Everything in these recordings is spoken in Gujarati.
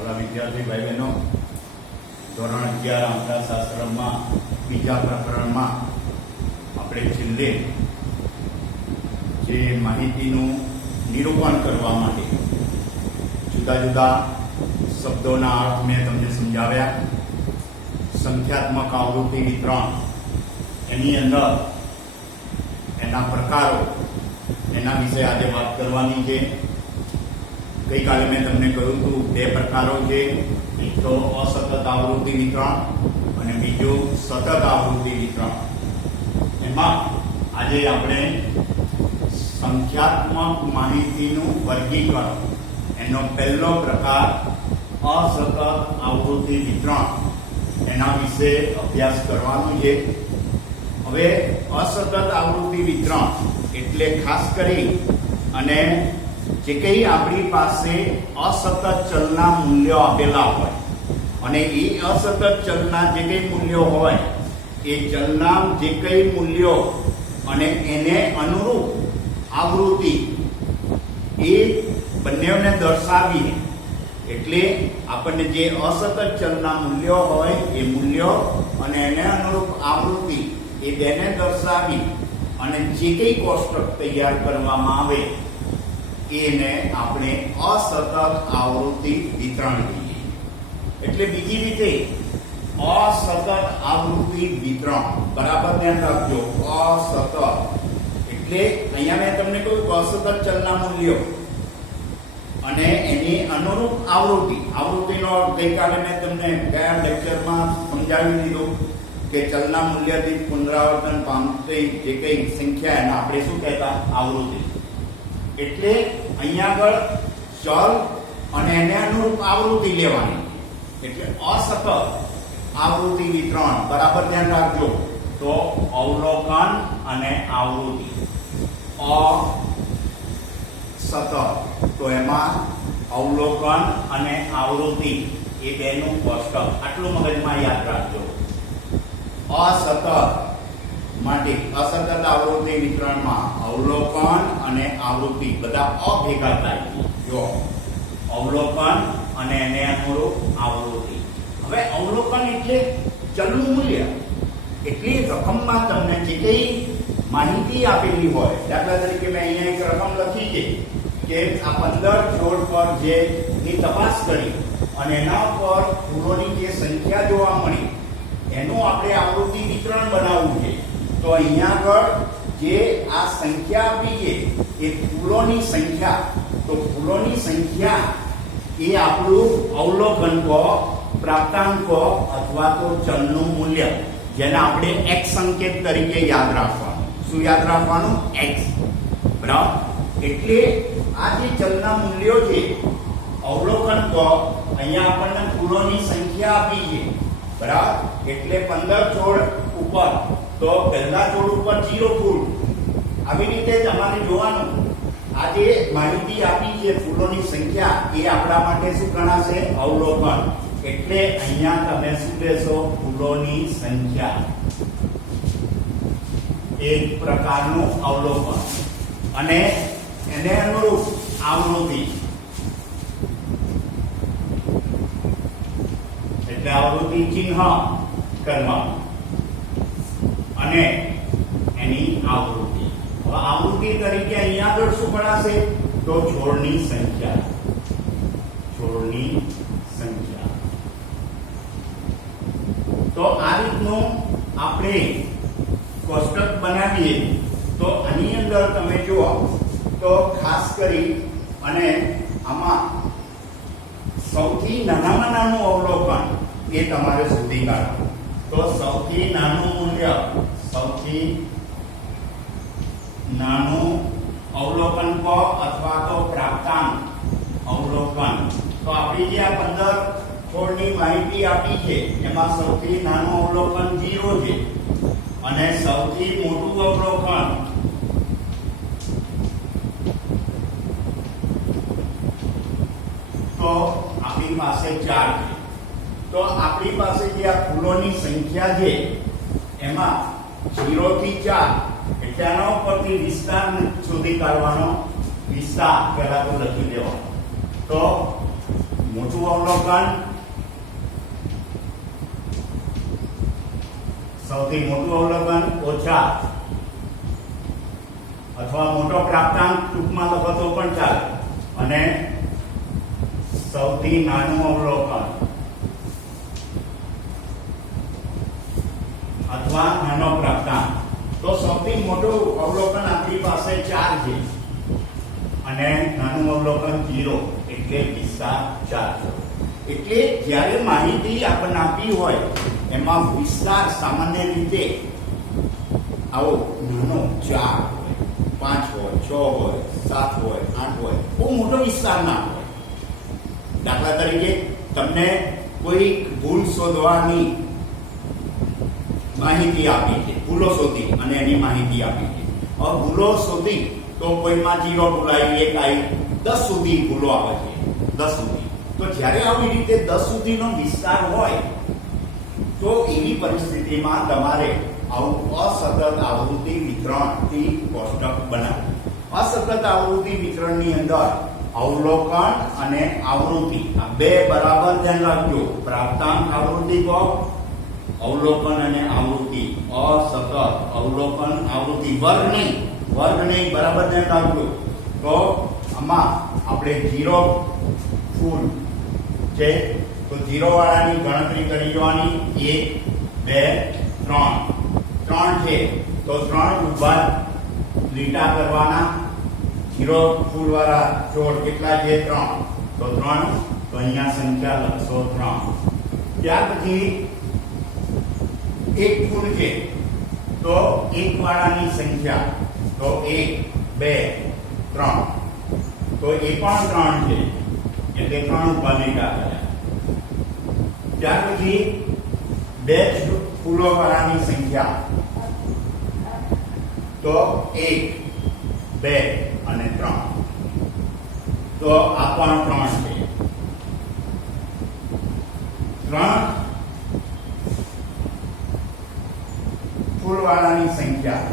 वाला विद्यार्थी भाई बहनों, ધોરણ 11 અંકશાસ્ત્રમાં બીજા પ્રકરણમાં આપણે છેલ્લે જે માહિતીનું નિરૂપણ કરવા માટે જુદા જુદા શબ્દોના અર્થ મેં તમને સમજાવ્યા. સંખ્યાત્મક આવૃત્તિ વિતરણ, એની અંદર એના પ્રકારો, એના વિશે આજે વાત કરવાની છે. ગઈકાલે મેં તમને કહ્યું હતું બે પ્રકારો છે, એક તો અસતત આવૃત્તિ વિતરણ અને બીજું સતત આવૃત્તિ વિતરણ. એમાં આજે આપણે સંખ્યાત્મક માહિતીનું વર્ગીકરણ, એનો પહેલો પ્રકાર અસતત આવૃત્તિ વિતરણ, એના વિશે અભ્યાસ કરવાનો છે. હવે અસતત આવૃત્તિ વિતરણ એટલે ખાસ કરી અને જે કંઈ આપણી પાસે અસતત ચલના મૂલ્યો આપેલા હોય અને એ અસતત ચલના જે કંઈ મૂલ્યો હોય એ ચલના જે કંઈ મૂલ્યો અને એને અનુરૂપ આવૃત્તિ એ બંનેને દર્શાવીને, એટલે આપણને જે અસતત ચલના મૂલ્યો હોય એ મૂલ્યો અને એને અનુરૂપ આવૃત્તિ એ બેને દર્શાવી અને જે કંઈ કોષ્ટક તૈયાર કરવામાં આવે એને આપણે અસતત આવૃત્તિ વિતરણ કહીએ. એટલે બીજી રીતે અસતત આવૃત્તિ વિતરણ, બરાબર ધ્યાન રાખજો. અસતત એટલે અહીંયા મેં તમને કહ્યું અસતત ચલના મૂલ્યો અને એની અનુરૂપ આવૃત્તિ. આવૃત્તિનો ગઈકાલે મેં તમને ગયા લેક્ચરમાં સમજાવી દીધું કે ચલના મૂલ્યથી પુનરાવર્તન પામતી જે કઈ સંખ્યા એને આપણે શું કહેતા? આવૃત્તિ. એટલે અહીંયા આગળ ચલ અને એને અનુરૂપ આવૃત્તિ લેવાની, એટલે અસતત આવૃત્તિ વિતરણ. બરાબર ધ્યાન રાખજો. તો અવલોકન અને આવૃત્તિ અસતત, તો એમાં અવલોકન અને આવૃત્તિ એ બેનું કોષ્ટક. આટલું મગજમાં યાદ રાખજો. અસતત માટે અસતત આવૃત્તિ વિતરણમાં અવલોકન અને આવૃત્તિ બધા અ ભેગા થાય. જો અવલોકન અને એને અનુરૂપ આવૃત્તિ. હવે અવલોકન એટલે ચલનું મૂલ્ય, એટલી રકમમાં તમને જે કઈ માહિતી આપેલી હોય. દાખલા તરીકે મેં અહીંયા એક રકમ લખી છે કે આ 15 છોડ પર જે ની તપાસ કરી અને એના પર ફૂલોની જે સંખ્યા જોવા મળી એનું આપણે આવૃત્તિ વિતરણ બનાવવું છે. તો અહીંયા આગળ જે આ સંખ્યા આપી છે એ ફૂલોની સંખ્યા, તો ફૂલોની સંખ્યા એ આપણું અવલોકન કો, પ્રાપ્તાંક કો અથવા તો ચલનું મૂલ્ય, જેને આપણે x સંકેત તરીકે યાદ રાખવાનું. શું યાદ રાખવાનું? x. બરાબર. એટલે આ જે ચલના મૂલ્યો છે અવલોકન કો, અહીંયા આપણને ફૂલોની સંખ્યા આપી છે. બરાબર. એટલે 15 છોડ ઉપર તો પહેલા છોડ ઉપર 0 ફૂલ. આવી રીતે તમારે જોવાનું આ જે માહિતી આપી છે ફૂલોની સંખ્યા એ આપણા માટે શું ગણાશે? અવલોકન. એટલે અહીંયા તમે શું લેશો? ફૂલોની સંખ્યા. એક પ્રકારનું અવલોકન અને એને અનુરૂપ આવૃત્તિ. એટલે આવૃત્તિ ચિહ્ન કરવાનું અને એની આવૃત્તિ. હવે આવૃત્તિ તરીકે અહીંયા આગળ શું ગણાશે? તો છોડની સંખ્યા. છોડની સંખ્યા. તો આ રીતનું આપણે કોષ્ટક બનાવીએ તો આની અંદર તમે જુઓ તો ખાસ કરી અને આમાં સૌથી નાનામાં નાનું અવલોકન એ તમારે શોધી કાઢવું. તો સૌથી નાનું મૂલ્ય, સૌથી નાનું અવલોકન કો અથવા તો પ્રાપ્તાંક અવલોકન. તો આપણી જે આ 15 છોડની માહિતી આપી છે એમાં સૌથી નાનું અવલોકન 0 છે અને સૌથી મોટું અવલોકન તો આપણી પાસે 4 છે. તો આપણી પાસે જે આ ફૂલોની સંખ્યા છે એમાં 0 થી 4 એટલે આના ઉપરથી વિસ્તાર શોધી કાઢવાનો. વિસ્તાર પહેલા તો લખી દેવાનો. તો મોટું અવલોકન, સૌથી મોટું અવલોકન ઓછા અથવા મોટો પ્રાપ્તાંક ટૂંકમાં લખો તો પણ ચાલે, અને સૌથી નાનું અવલોકન અથવા નાનો પ્રાપ્તાંક. તો સૌથી મોટું અવલોકન આપણી પાસે 4 છે અને નાનું અવલોકન 0, એટલે વિસ્તાર 4. એટલે જ્યારે માહિતી આપણને આપી હોય એમાં વિસ્તાર સામાન્ય રીતે આવો નાનો 4 હોય, 5 હોય, 6 હોય, 7 હોય, 8 હોય, બહુ મોટો વિસ્તાર ના હોય. દાખલા તરીકે તમને કોઈ ભૂલ શોધવાની માહિતી આપી છે, ભૂલો શોધી અને એની માહિતી આપી છે. હવે ભૂલો શોધી તો કોઈમાં 0 ભૂલ આવી, 1 આવી, 10 સુધી ભૂલો આવે છે, 10 સુધી. તો જ્યારે આવી રીતે 10 સુધીનો વિસ્તાર હોય તો એવી પરિસ્થિતિમાં તમારે આવું અસતત આવૃત્તિ વિતરણથી કોષ્ટક બનાવવું. અસતત આવૃત્તિ વિતરણની અંદર અવલોકન અને આવૃત્તિ આ બે બરાબર ધ્યાન રાખજો. પ્રાપ્તાંક આવૃત્તિ કહો, અવલોકન અને આવૃત્તિ, અસતત અવલોકન આવૃત્તિ, વર્ગ નહીં, બરાબર ધ્યાન રાખજો. તો આમાં આપણે 0 ફૂલ છે તો 0 વાળાની ગણતરી કરી જોવાની. 1 2 3 છે તો 3 ઉભા લીટા કરવાના. 0 ફૂલ વાળા જોડ કેટલા છે? 3. તો 3, તો અહીંયા સંખ્યા લખશો 3. ત્યાર પછી 1 ફૂલ છે તો 1 વાળાની સંખ્યા, તો 1 2 3, તો એ પણ 3 છે એટલે 3 ઉભા લીટા કર્યા. ત્યાર પછી 2 ફૂલો વાળાની સંખ્યા, તો 1 2 અને 3, તો આ પણ 3 છે. 3 ફૂલવાળાની સંખ્યા,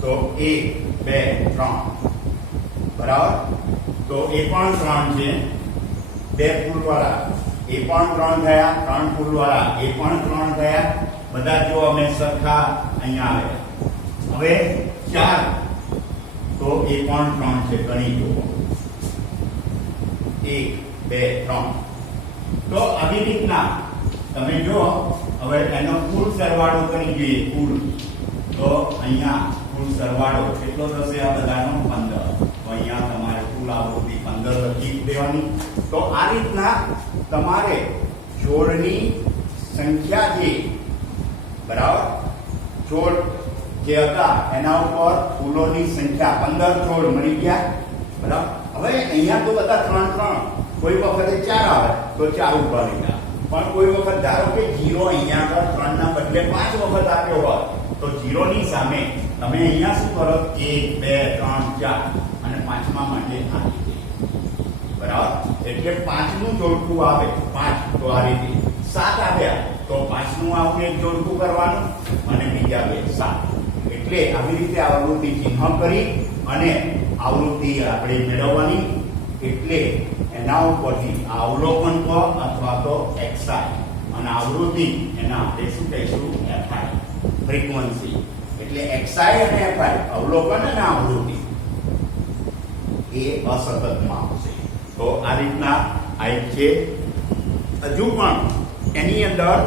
તો 1 2 3, બરાબર. તો એ પણ 3 છે. 2 ફૂલવાળા એ પણ 3 થયા, 3 ફૂલવાળા એ પણ 3 થયા. બધા જો અમે સરખા અહીંયા આવે. હવે 4 તો એ પણ 3 છે, ગણી જુઓ. 1 2 3. તો આવી રીતના તમે જો હવે એનો કુલ સરવાળો કરી જોઈએ. કુલ તો અહીંયા કુલ સરવાળો કેટલો થશે? આ બધાનો 15. તો અહીંયા તમારે કુલ આવૃત્તિ 15 લખી દેવાની. તો આ રીતના તમારે જોડની સંખ્યા છે, બરાબર, જોડ જે હતા એના ઉપર ફૂલોની સંખ્યા 15 જોડ મળી ગયા, બરાબર. હવે અહીંયા તો બધા 3 3, કોઈ વખતે 4 આવે તો 4 ઉભા લીધા, પણ કોઈ વખત ધારો કે 0 અહીંયા આગળ 3 ના બદલે 5 વખત આપ્યો હોય તો 0 ની સામે તમે અહીંયા શું કરો? 1 2 3 4 અને 5મા માટે આપી દે, બરાબર. એટલે 5 નું જોડકું આવે 5, તો આ રીતે 7 આવ્યા તો 5 નું આવું એક જોડકું કરવાનું અને બીજા 2 7. એટલે આવી રીતે આવૃત્તિ ચિહ્ન કરી અને આવૃત્તિ આપણે મેળવવાની. એટલે એના ઉપરથી અવલોકન કહો અથવા તો એક્સાઈ, અને આવૃત્તિ એના આપણે શું કહીશું? FI, frequency. એટલે એક્સાઈ અને એફઆઈ, અવલોકન અને આવૃત્તિ, એ અસતતમાં આવશે. તો આ રીતના આ છે. હજુ પણ એની અંદર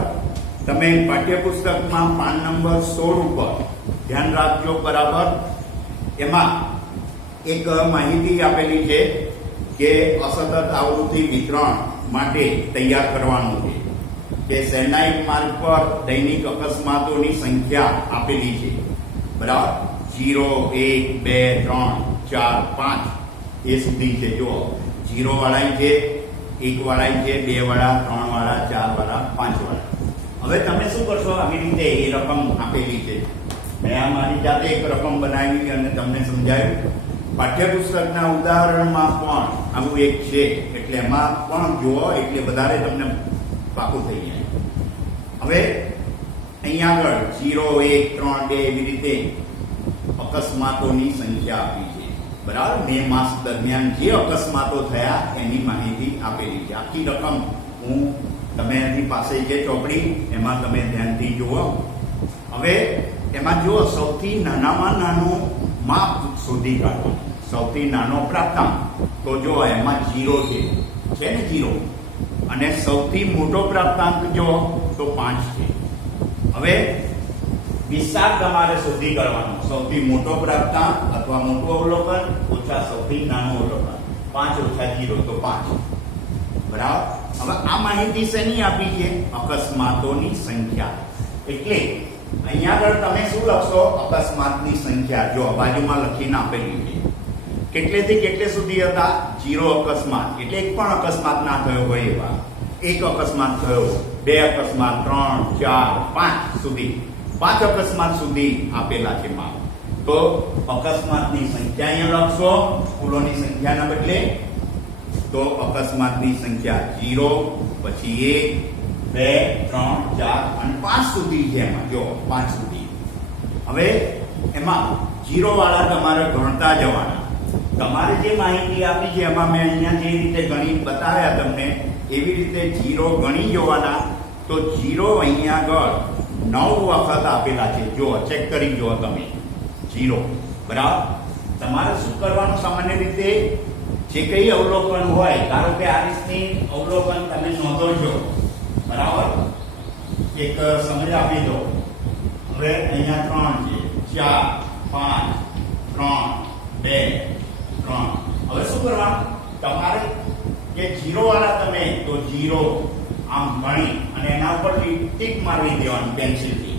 તમે પાઠ્યપુસ્તકમાં પાન નંબર 16 ઉપર ધ્યાન રાખજો, બરાબર. એમાં એક માહિતી આપેલી છે કે અસતત આવૃત્તિ વિતરણ માટે તૈયાર કરવાનું છે કે શહેનાઈ માર્ગ પર દૈનિક અકસ્માતોની સંખ્યા આપેલી છે, બરાબર. 0 1 2 3 4 5 એ સુધી છે. જો 0 વાળા છે, 1 વાળા છે, 2 વાળા, 3 વાળા, 4 વાળા, 5 વાળા. હવે તમે શું કરશો? આવી રીતે એ રકમ આપેલી છે. મેં આ મારી જાતે એક રકમ બનાવી અને તમને સમજાવ્યું. પાઠ્યપુસ્તકના ઉદાહરણમાં પણ આવું એક છે, એટલે એમાં પણ જુઓ એટલે વધારે તમને પાકું થઈ જાય. હવે અહીંયા આગળ 0 1 3 2 એવી રીતે અકસ્માતોની સંખ્યા આપી છે. બરાબર, મે માસ દરમિયાન જે અકસ્માતો થયા એની માહિતી આપેલી છે. આખી રકમ હું તમે એની પાસે જે ચોપડી એમાં તમે ધ્યાનથી જુઓ. હવે એમાં જુઓ, સૌથી નાનામાં નાનું માપ શોધી કાઢો, સૌથી નાનો પ્રાપ્તાંક. તો જો એમાં 0 છે ને 0, અને સૌથી મોટો પ્રાપ્તાંક જો તો 5 છે. હવે વિસ્તાર તમારે શોધી કરવાનો, સૌથી મોટો પ્રાપ્તાંક અથવા મોટું અવલોકન ઓછા સૌથી નાનું અવલોકન. 5 ઓછા 0 તો 5. બરાબર. હવે આ માહિતી શેની આપી છે? અકસ્માતોની સંખ્યા. એટલે અહીંયા આગળ તમે શું લખશો? અકસ્માતની સંખ્યા. જો બાજુમાં લખીને આપેલી છે. કેટલેથી કેટલે સુધી હતા? 0 અકસ્માત, એટલે એક પણ અકસ્માત ના થયો હોય એવા. 1 અકસ્માત થયો, 2 અકસ્માત, 3, 4, 5 સુધી, 5 અકસ્માત સુધી આપેલા છે માપ. તો અકસ્માતની સંખ્યા અહીંયા લખશો ભૂલોની સંખ્યાના બદલે. તો અકસ્માતની સંખ્યા 0, પછી 1, 2, 3, 4 અને 5 સુધી છે. એમાં જો 5 સુધી. હવે એમાં 0 વાળા તમારે ગણતા જવાના. તમારે જે માહિતી આપી છે એમાં મેં અહીંયા જે રીતે ગણી બતાવ્યા તમને, એવી રીતે 0 ગણી જવાના. તો 0 અહીંયા આગળ 9 વખત આપેલા છે. જો ચેક કરી જુઓ તમે 0. બરાબર. તમારે શું કરવાનું? સામાન્ય રીતે જે કઈ અવલોકન હોય, ધારો કે આ રીતની અવલોકન તમે નોંધો છો, બરાબર, એક સમજ આપી દો. હવે અહીંયા 3 છે, 4, 5, 3, 2, 3. હવે શું કરવાનું? તમારે જે 0 વાળા તમે તો 0 આમ ગણી અને એના ઉપર ટીક મારવી દેવાની પેન્સિલથી.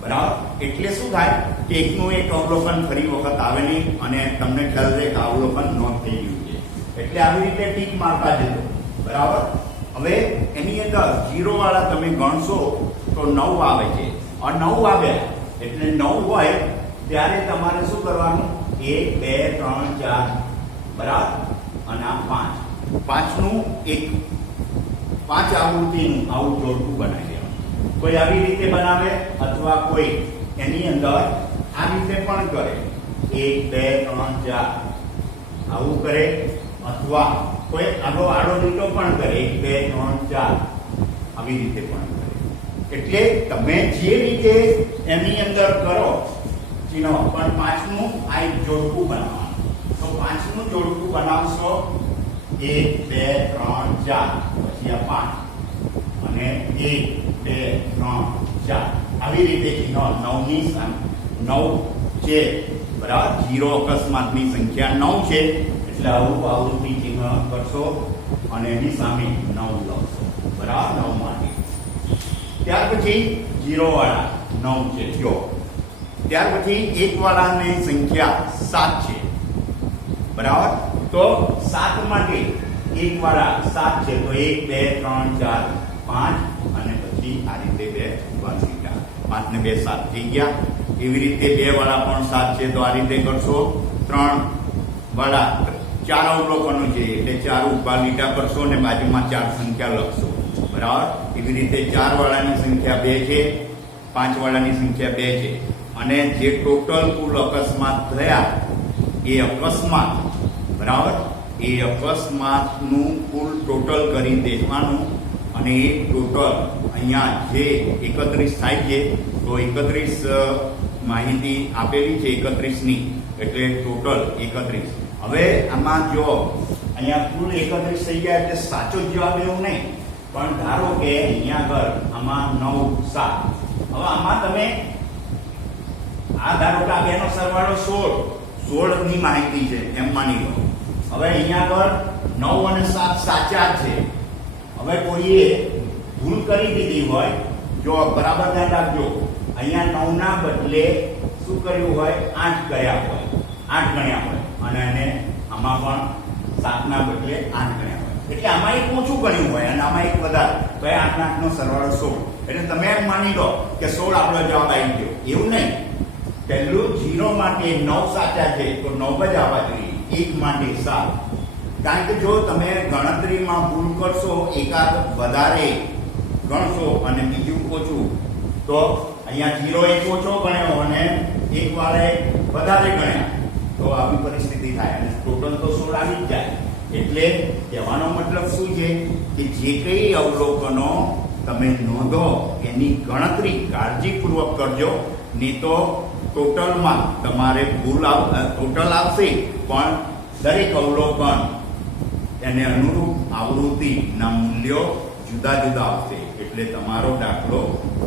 બરાબર. એટલે શું થાય કે એકનું એક અવલોકન ફરી વખત આવે નહીં અને તમને ખ્યાલ રહે કે અવલોકન નોંધ થઈ ગયું છે. એટલે આવી રીતે ટીક મારતા જજો. બરાબર. હવે એની અંદર 0 વાળા તમે ગણશો તો 9 આવે છે. અને 9 આવે એટલે 9 હોય ત્યારે તમારે શું કરવાનું? 1, 2, 3, 4. બરાબર. અને આ 5 નું એક 5 આવૃત્તિનું આવું જોડકું બનાવી દેવાનું. કોઈ આવી રીતે બનાવે અથવા કોઈ એની અંદર આ રીતે પણ કરે. 1, 2, 3, 4 આવું કરે, અથવા કોઈ આડો લીટો પણ કરે. 1, 2, 3, 4 આવી રીતે પણ કરે. એટલે તમે જે રીતે એની અંદર કરો ચિહ્નો, પણ 5 નું આ એક જોડકું બનાવવાનું. તો 5 નું જોડકું બનાવશો 1, 2, 3, 4, પછી આ 5 અને 1, 2, 3, 4 આવી રીતે ચિહ્નો 9 ની 9 છે. બરાબર. 0 અકસ્માતની સંખ્યા 9 છે એટલે આવું આવૃત્તિ ચિહ્ન કરશો અને એની સામે 9 લખશો. બરાબર. 9 માટે. ત્યાર પછી 0 વાળા 9 છે. જો ત્યાર પછી 1 વાળાની સંખ્યા 7 છે. બરાબર. તો 7 માટે 1 વાળા 7 છે. તો 1, 2, 3, 4, 5 અને પછી આ રીતે 2 વાળા. 5 ને 2 7 થઈ ગયા. એવી રીતે 2 વાળા પણ 7 છે. તો આ રીતે કરશો. 3 વાળા 4 અવલોકનો છે એટલે 4 ઉભા લીટા કરશો અને બાજુમાં 4 સંખ્યા લખશો. બરાબર. એવી રીતે 4 વાળાની સંખ્યા 2 છે, 5 વાળાની સંખ્યા 2 છે. અને જે ટોટલ કુલ અકસ્માત થયા એ અકસ્માત, બરાબર, એ અકસ્માતનું કુલ ટોટલ કરી દેવાનું. અને એ ટોટલ અહીંયા જે 31 થાય છે તો 31 માહિતી આપેલી છે 31ની, એટલે ટોટલ 31. હવે આમાં જો અહીંયા કુલ 31 થઈ ગયા એટલે સાચો જવાબ એવું નહીં, પણ ધારો કે અહીંયા આગળ આમાં 9, 7. હવે આમાં તમે આ ધારો કે આ બેનો સરવાળો 16 ની માહિતી છે એમ માની લો. હવે અહીંયા આગળ 9 અને 7 સાચા છે. હવે કોઈએ ભૂલ કરી દીધી હોય, જો બરાબર ધ્યાન રાખજો, અહીંયા 9 ના બદલે શું કર્યું હોય? 8 કર્યા હોય, 8 ગણ્યા હોય, અને એને આમાં પણ 7 ના બદલે 8 ગણ્યા હોય. એટલે આમાં એક ઓછું ગણ્યું હોય અને આમાં એક વધારે, તો 8 8 નો સરવાળો 16. એટલે તમે એમ માની લો કે 16 આપણો જવાબ આવી ગયો. એવું નહીં. પહેલું 0 માટે 9 સાચા છે તો 9 જ આવવા જોઈએ. 1 માટે 7. કારણ કે જો તમે ગણતરીમાં ભૂલ કરશો, એકાદ વધારે ગણશો અને બીજું ઓછું, તો અહીંયા 0 એક ઓછો ગણ્યો અને 1 વાળે વધારે ગણ્યા તો આવી પરિસ્થિતિ થાય અને ટોટલ તો 16 આવી જ જાય. એટલે કહેવાનો મતલબ શું છે કે જે કંઈ અવલોકનો તમે નોંધો એની ગણતરી કાળજીપૂર્વક કરજો, નહીં તો ટોટલમાં તમારે ટોટલ આવશે પણ દરેક અવલોકન એને અનુરૂપ આવૃત્તિના મૂલ્યો જુદા જુદા આવશે, એટલે તમારો દાખલો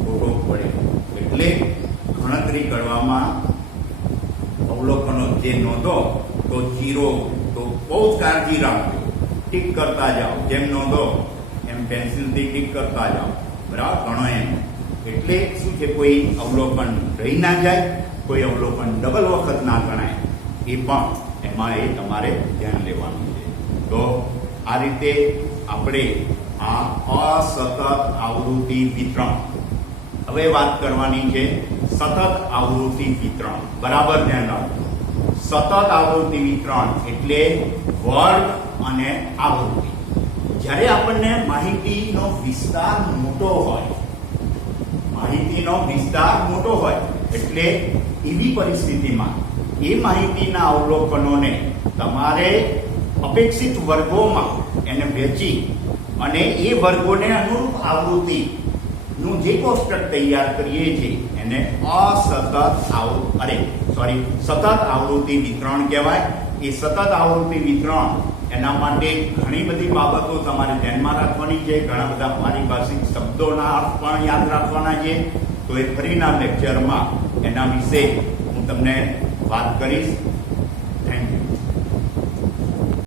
ખોટો પડે. એટલે ગણતરી કરવામાં અવલોકનો જે નોંધો તો જીરો તો બહુ જ કાળજી રાખજો, ટીક કરતા જાઓ, જેમ નોંધો એમ પેન્સિલથી ટીક કરતા જાઓ, બરાબર? ગણો એમ. એટલે શું છે, કોઈ અવલોકન રહી ના જાય, કોઈ અવલોકન ડબલ વખત ના ગણાય, એ પણ એમાં એ તમારે ધ્યાન લેવાનું છે. તો આ રીતે આપણે આ અસતત આવૃત્તિ વિતરણ, હવે વાત કરવાની છે સતત આવૃત્તિ વિતરણ. બરાબર ધ્યાન રાખજો. સતત આવૃત્તિ વિતરણ એટલે વર્ગ અને આવૃત્તિ. જ્યારે આપણને માહિતીનો વિસ્તાર મોટો હોય, માહિતીનો વિસ્તાર મોટો હોય એટલે એવી પરિસ્થિતિમાં એ માહિતીના અવલોકનોને તમારે અપેક્ષિત વર્ગોમાં એને વહેંચી અને એ વર્ગોને અનુરૂપ આવૃત્તિનું જે કોષ્ટક તૈયાર કરીએ છીએ એને સતત આવૃત્તિ વિતરણ કહેવાય. એ સતત આવૃત્તિ વિતરણ એના માટે ઘણી બધી બાબતો તમારે ધ્યાનમાં રાખવાની છે, ઘણા બધા પારિભાષિક શબ્દોના અર્થ પણ યાદ રાખવાના છે. તો એ ફરીના લેક્ચરમાં એના વિશે હું તમને વાત કરીશ.